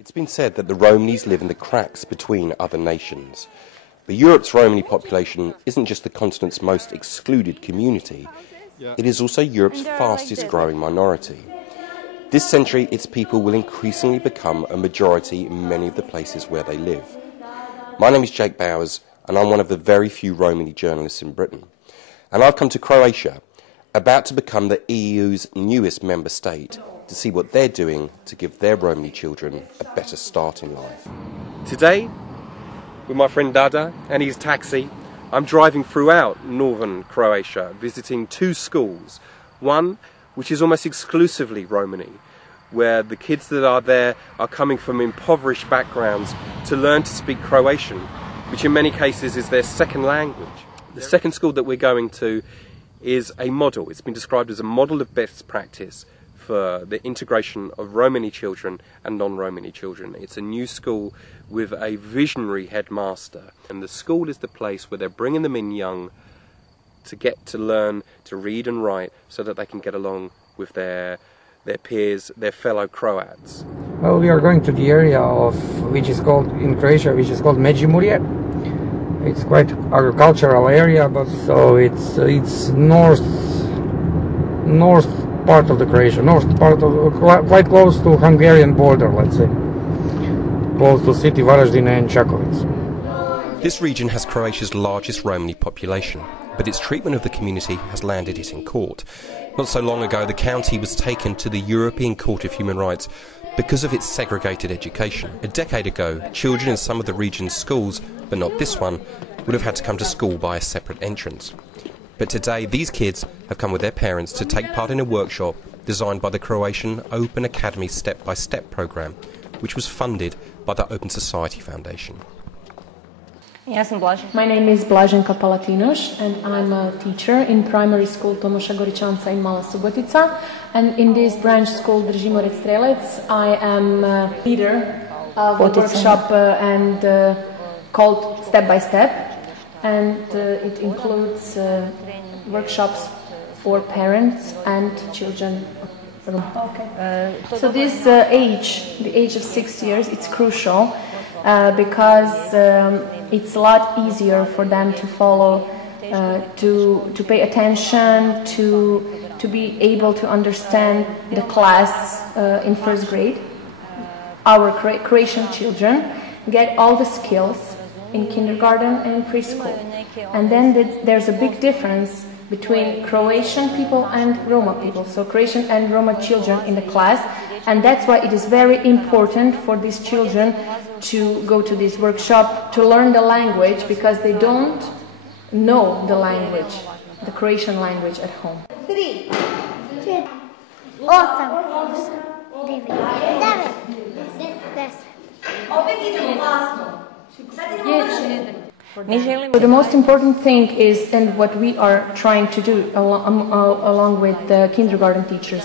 It's been said that the Romanies live in the cracks between other nations. But Europe's Romani population isn't just the continent's most excluded community, it is also Europe's fastest growing minority. This century, its people will increasingly become a majority in many of the places where they live. My name is Jake Bowers, and I'm one of the very few Romani journalists in Britain. And I've come to Croatia, about to become the EU's newest member state, to see what they're doing to give their Romani children a better start in life. Today, with my friend Dada and his taxi, I'm driving throughout northern Croatia, visiting two schools. One, which is almost exclusively Romani, where the kids that are there are coming from impoverished backgrounds to learn to speak Croatian, which in many cases is their second language. The second school that we're going to is a model. It's been described as a model of best practice for the integration of Romani children and non-Romani children. It's a new school with a visionary headmaster, and the school is the place where they're bringing them in young to get to learn to read and write so that they can get along with their peers, their fellow Croats. Well, we are going to the area which is called in Croatia, which is called Međimurje. It's quite agricultural area, but so it's north part of the Croatia, quite close to Hungarian border, let's say, close to city Varaždin and Čakovec. This region has Croatia's largest Romani population, but its treatment of the community has landed it in court. Not so long ago, the county was taken to the European Court of Human Rights because of its segregated education. A decade ago, children in some of the region's schools, but not this one, would have had to come to school by a separate entrance. But today, these kids have come with their parents to take part in a workshop designed by the Croatian Open Academy Step-by-Step programme, which was funded by the Open Society Foundation. My name is Blaženka Palatinoš, and I'm a teacher in primary school Tomaša Goričanca in Mala Subotica. And in this branch school Držimorec Strelec, I am leader of a workshop called Step by Step. And it includes workshops for parents and children. So this age, the age of 6 years, it's crucial because it's a lot easier for them to follow, to pay attention, to be able to understand the class in first grade. Our Croatian children get all the skills in kindergarten and in preschool. And then there's a big difference between Croatian people and Roma people, so Croatian and Roma children in the class, and that's why it is very important for these children to go to this workshop, to learn the language, because they don't know the language, the Croatian language at home. 3, 4, 8, 9, 10. The most important thing is, and what we are trying to do along with the kindergarten teachers,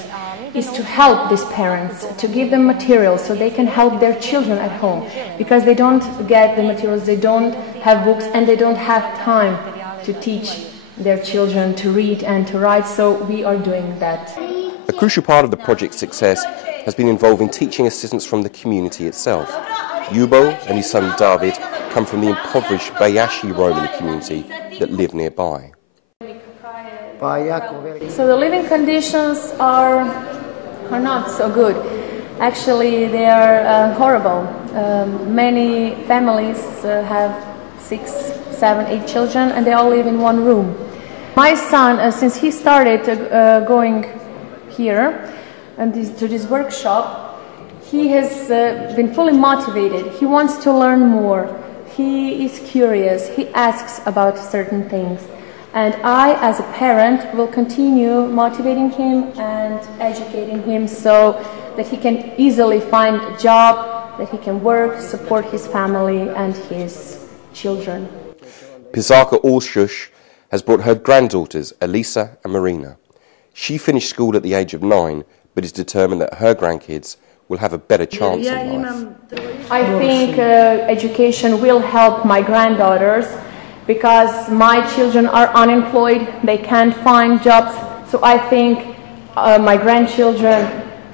is to help these parents, to give them materials so they can help their children at home, because they don't get the materials, they don't have books, and they don't have time to teach their children to read and to write, so we are doing that. A crucial part of the project's success has been involving teaching assistants from the community itself. Yubo and his son David come from the impoverished Bayashi Romani community that live nearby. So the living conditions are not so good. Actually, they are horrible. Many families have 6, 7, 8 children, and they all live in one room. My son, since he started going here and to this workshop, he has been fully motivated. He wants to learn more. He is curious. He asks about certain things. And I, as a parent, will continue motivating him and educating him so that he can easily find a job, that he can work, support his family and his children. Pisarka Olshush has brought her granddaughters, Elisa and Marina. She finished school at the age of 9, but is determined that her grandkids will have a better chance in life. I think education will help my granddaughters, because my children are unemployed, they can't find jobs, so I think my grandchildren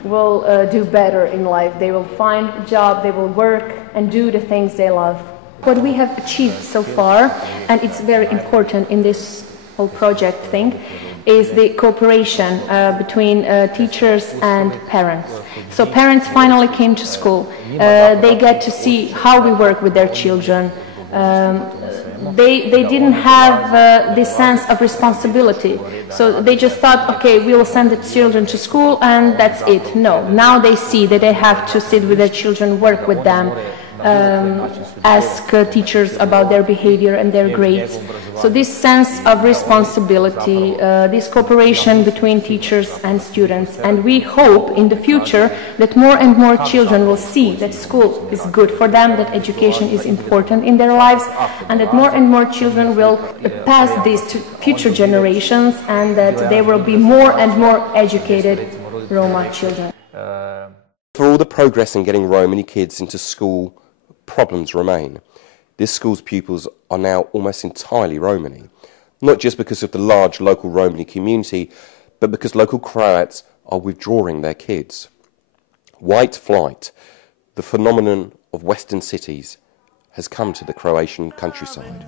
will do better in life. They will find a job, they will work and do the things they love. What we have achieved so far, and it's very important in this whole project thing, is the cooperation between teachers and parents. So parents finally came to school. They get to see how we work with their children. They didn't have this sense of responsibility. So they just thought, okay, we will send the children to school and that's it. No, now they see that they have to sit with their children, work with them, ask teachers about their behavior and their grades. So this sense of responsibility, this cooperation between teachers and students, and we hope in the future that more and more children will see that school is good for them, that education is important in their lives, and that more and more children will pass this to future generations, and that there will be more and more educated Roma children. For all the progress in getting Romani kids into school, problems remain. This school's pupils are now almost entirely Romani, not just because of the large local Romani community, but because local Croats are withdrawing their kids. White flight, the phenomenon of Western cities, has come to the Croatian countryside.